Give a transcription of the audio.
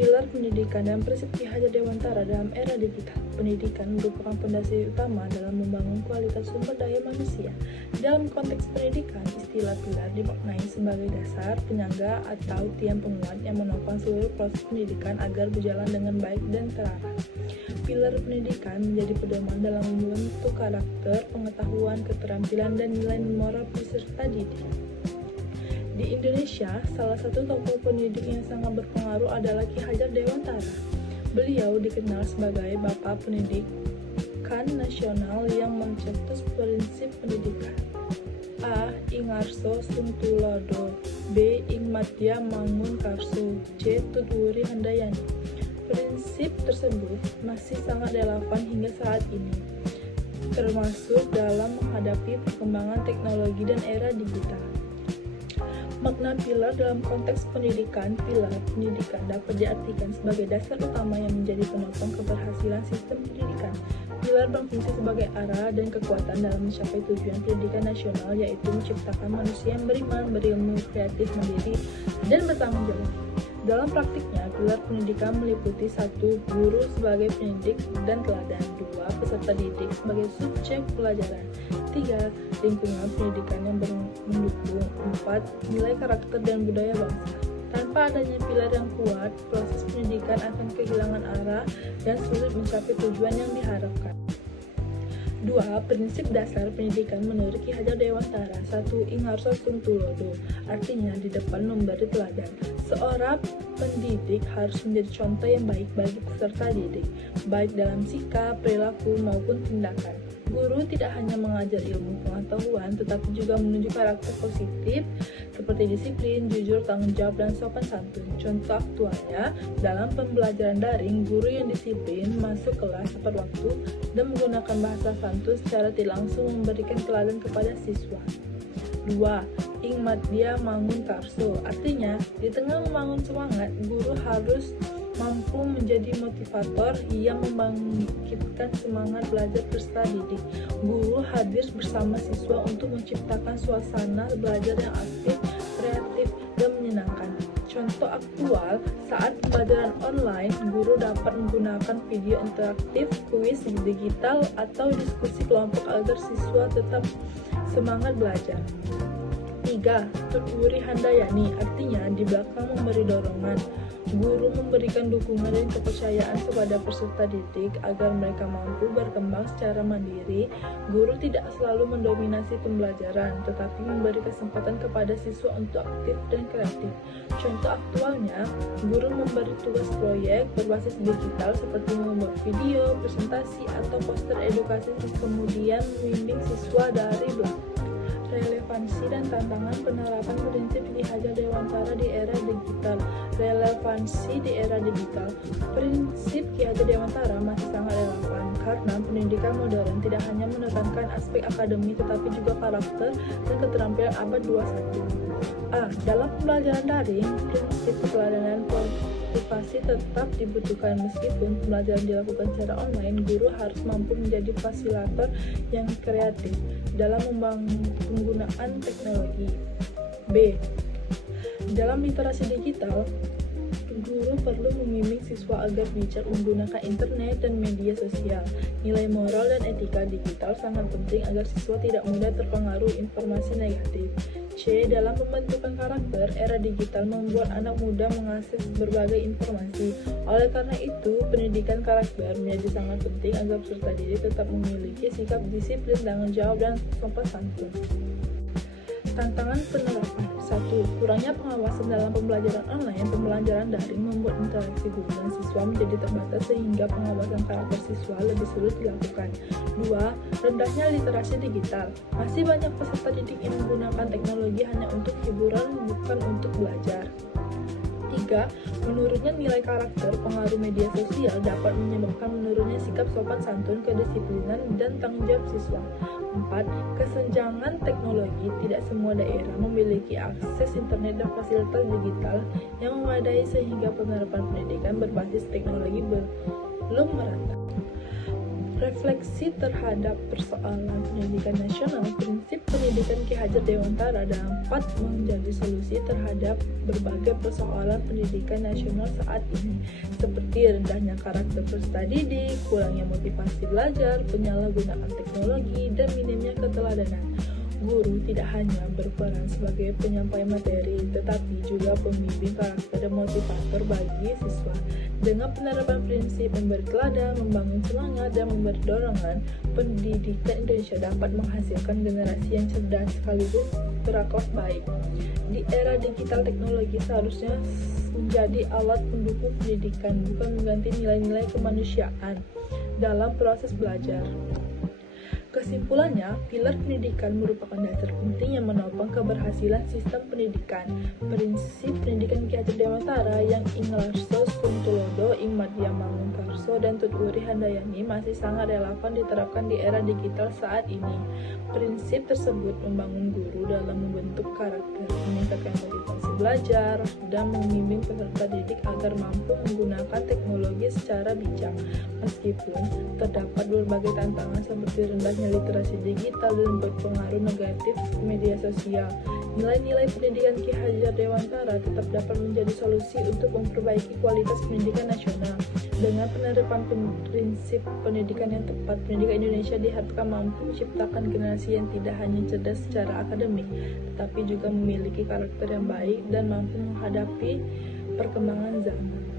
Pilar pendidikan dan prinsip Ki Hajar Dewantara dalam era digital. Pendidikan merupakan fondasi utama dalam membangun kualitas sumber daya manusia. Dalam konteks pendidikan, istilah pilar dimaknai sebagai dasar, penyangga, atau tiang penguat yang menopang seluruh proses pendidikan agar berjalan dengan baik dan terarah. Pilar pendidikan menjadi pedoman dalam membentuk karakter, pengetahuan, keterampilan, dan nilai moral peserta didik. Di Indonesia, salah satu tokoh pendidik yang sangat berpengaruh adalah Ki Hajar Dewantara. Beliau dikenal sebagai Bapak Pendidikan Nasional yang mencetus prinsip pendidikan. A. Ingarso Sungtulodo, B. Ingmadya Mangunkarso, C. Tutwuri Handayani. Prinsip tersebut masih sangat relevan hingga saat ini, termasuk dalam menghadapi perkembangan teknologi dan era digital. Makna pilar dalam konteks pendidikan. Pilar pendidikan dapat diartikan sebagai dasar utama yang menjadi penopang keberhasilan sistem pendidikan. Pilar berfungsi sebagai arah dan kekuatan dalam mencapai tujuan pendidikan nasional, yaitu menciptakan manusia yang beriman, berilmu, kreatif, mandiri, dan bertanggung jawab. Dalam praktiknya, pilar pendidikan meliputi 1. Guru sebagai pendidik dan teladan, 2. Peserta didik sebagai subjek pelajaran, 3. Lingkungan pendidikan yang mendukung, 4. Nilai karakter dan budaya bangsa. Tanpa adanya pilar yang kuat, proses pendidikan akan kehilangan arah dan sulit mencapai tujuan yang diharapkan. 2. Prinsip dasar pendidikan menurut Ki Hajar Dewantara. 1. Ingarso Sungtulodo, artinya di depan memberi teladan. Seorang pendidik harus menjadi contoh yang baik bagi peserta didik, baik dalam sikap, perilaku, maupun tindakan. Guru tidak hanya mengajar ilmu pengetahuan, tetapi juga menunjuk karakter positif seperti disiplin, jujur, tanggung jawab, dan sopan santun. Contoh aktualnya, dalam pembelajaran daring, guru yang disiplin masuk kelas tepat waktu dan menggunakan bahasa santun secara tidak langsung memberikan teladan kepada siswa. 2. Ingmadya Mangunkarso, artinya di tengah membangun semangat, guru harus mampu menjadi motivator yang membangkitkan semangat belajar peserta didik. Guru hadir bersama siswa untuk menciptakan suasana belajar yang aktif, kreatif, dan menyenangkan. Contoh aktual, saat pembelajaran online, guru dapat menggunakan video interaktif, kuis digital, atau diskusi kelompok agar siswa tetap semangat belajar. 3. Tutwuri Handayani, artinya di belakang memberi dorongan. Guru memberikan dukungan dan kepercayaan kepada peserta didik agar mereka mampu berkembang secara mandiri. Guru tidak selalu mendominasi pembelajaran, tetapi memberi kesempatan kepada siswa untuk aktif dan kreatif. Contoh aktualnya, guru memberi tugas proyek berbasis digital seperti membuat video, presentasi, atau poster edukasi, kemudian membimbing siswa dari belakang. Relevansi dan tantangan penerapan prinsip Ki Hajar Dewantara di era digital. Relevansi di era digital. Prinsip Ki Hajar Dewantara masih sangat relevan karena pendidikan modern tidak hanya menekankan aspek akademik tetapi juga karakter dan keterampilan abad 21. A. Dalam pembelajaran daring, prinsip keteladanan motivasi tetap dibutuhkan. Meskipun pembelajaran dilakukan secara online, guru harus mampu menjadi fasilitator yang kreatif dalam penggunaan teknologi. B. Dalam literasi digital, guru perlu membimbing siswa agar bijak menggunakan internet dan media sosial. Nilai moral dan etika digital sangat penting agar siswa tidak mudah terpengaruh informasi negatif. C. Dalam pembentukan karakter, era digital membuat anak muda mengakses berbagai informasi. Oleh karena itu, pendidikan karakter menjadi sangat penting agar peserta didik tetap memiliki sikap disiplin, tanggung jawab, dan sopan santun. Tantangan penerapan. 1. Kurangnya pengawasan dalam pembelajaran online. Pembelajaran daring membuat interaksi guru dan siswa menjadi terbatas sehingga pengawasan karakter siswa lebih sulit dilakukan. 2. Rendahnya literasi digital. Masih banyak peserta didik yang menggunakan teknologi hanya untuk hiburan, bukan untuk belajar. 3. Menurunnya nilai karakter. Pengaruh media sosial dapat menyebabkan menurunnya sikap sopan santun, kedisiplinan, dan tanggung jawab siswa. 4. Kesenjangan teknologi. Tidak semua daerah memiliki akses internet dan fasilitas digital yang memadai sehingga penerapan pendidikan berbasis teknologi belum merata. Refleksi terhadap persoalan pendidikan nasional, prinsip pendidikan Ki Hajar Dewantara dapat menjadi solusi terhadap berbagai persoalan pendidikan nasional saat ini, seperti rendahnya karakter peserta didik, kurangnya motivasi belajar, penyalahgunaan teknologi, dan minimnya keteladanan. Guru tidak hanya berperan sebagai penyampai materi, tetapi juga pembimbing karakter dan motivator bagi siswa. Dengan penerapan prinsip memberi teladan, membangun semangat, dan memberi dorongan, pendidikan Indonesia dapat menghasilkan generasi yang cerdas sekaligus berakhlak baik. Di era digital, teknologi seharusnya menjadi alat pendukung pendidikan, bukan mengganti nilai-nilai kemanusiaan dalam proses belajar. Kesimpulannya, pilar pendidikan merupakan dasar penting yang menopang keberhasilan sistem pendidikan. Prinsip pendidikan Ki Hajar Dewantara yang ing Larso Suntulodo, ing Madya Mangunkarso, dan Tuturi Handayani masih sangat relevan diterapkan di era digital saat ini. Prinsip tersebut membangun guru dalam membentuk karakter, meningkatkan motivasi belajar, dan membimbing peserta didik agar mampu menggunakan teknologi secara bijak. Meskipun terdapat berbagai tantangan seperti rendahnya literasi digital dan berpengaruh negatif media sosial, nilai-nilai pendidikan Ki Hajar Dewantara tetap dapat menjadi solusi untuk memperbaiki kualitas pendidikan nasional. Dengan penerapan prinsip pendidikan yang tepat, pendidikan Indonesia diharapkan mampu menciptakan generasi yang tidak hanya cerdas secara akademik, tetapi juga memiliki karakter yang baik dan mampu menghadapi perkembangan zaman.